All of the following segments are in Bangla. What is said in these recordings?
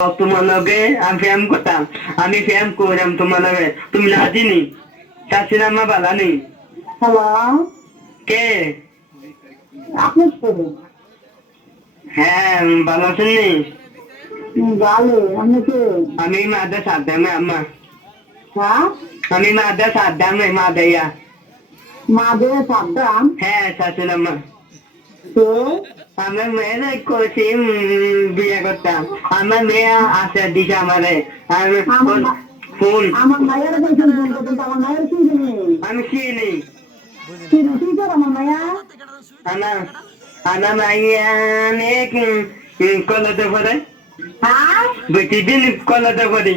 তোমার লগে আমি ফ্যাম করতাম। আমি ফ্যাম করলাম তোমার লগে তুমি লাজিনি চাষির আমার বালা নেই হ্যালো? কে? আপনি হ্যাঁ ভালো আছেন নি? ভালো। আপনি কে? আমি মাদা সাদ্দামে আম্মা। হ্যাঁ? আমি মাদা সাদ্দামে মাদাইয়া। মাদের সাবধান হ্যাঁ চাষির আম্মা কে আমার মেয়ের করছি বিয়ে করতাম। আমার মেয়ে আছে দিছে আমারে। আমি আমার- ফোন আমার মায়ের ফোন আমার মায়ের কি আমি চিনি কি কি করে আমার মায়া? আনা আনা মাইয়ানে কলাতে পড়ে হ্যাঁ? বেটি দিন কলাতে পড়ি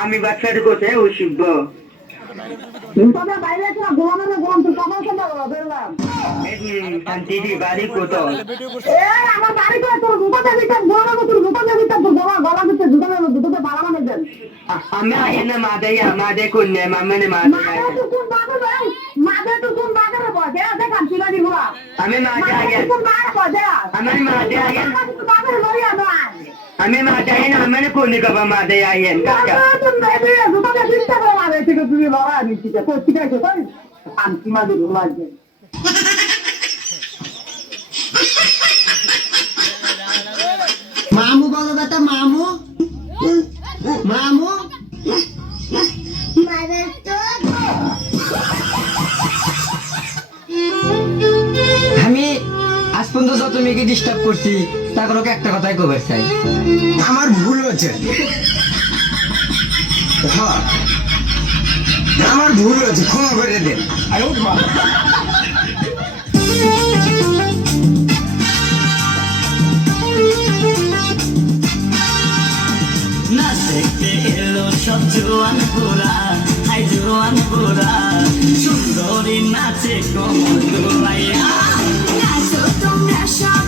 আমি বাচ্চাটি কোথায় ও শিখব? তো বাড়ি আমার বাড়ি করে তোর দেবি তোর গোলামের তোর জুতা দেবি তোর গলা গলা দিতে জুতা দেবি জুতা মানে দেন। আমি মাদাইয়া মাদে কোনে মামানে মাদে তো কোন ভাই তো বাড়ি গুলা আমি মাদে আগে মাদে আগে আমার আমি মাদে কোনে মাদে আইন কাকা মামু বলো বেটা মামু। মামু। আমি আজ পর্যন্ত যত মেয়েকে ডিস্টার্ব করছি তা কোনো একটা কথাই কবে চাই। আমার ভুল হয়েছে। হ্যাঁ। আমার ভুল হয়েছে ক্ষমা করে দেন। না দেখতে এলো সব জোয়ান গোরা হাই জোয়ান গোরা সুন্দরী নাচে কমল দোলাইয়া। নাচো তোমরা সবাই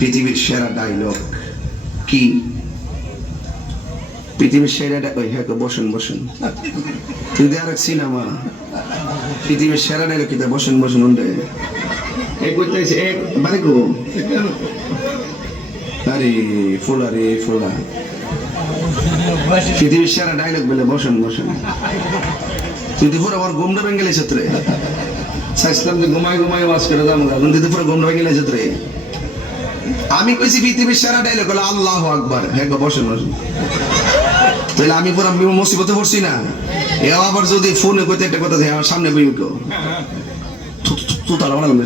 পৃথিবীর সেরা ডায়লগ কি? পৃথিবীর সেরা ওই হ্যাঁ বসুন বসুন। তুই আর সিনেমা পৃথিবীর সেরা ডায়লগ কিতা বসুন বসুন উন্ডে এই কইতেছে এক বারে গো আরে, ফুলা রে, ফুলা। পৃথিবীর সেরা ডায়লগ বলে বসুন বসুন। তুই তো পুরো আমার ঘুমটা ভেঙে গেলে রে সাইসলাম যে ঘুমাই ঘুমাই ওয়াজ করে দাম গা তুই তো পুরো ভেঙে গেলে আমি কইছি পৃথিবীর সেরা ডাইলগ হলো আল্লাহ আকবার হ্যাঁ গো, বসেন বসেন তাহলে আমি পুরো মুসিবতে পড়ছি না এ আবার যদি ফোনে কইতে একটা কথা আমার সামনে বই উঠো তো তারা বানালাম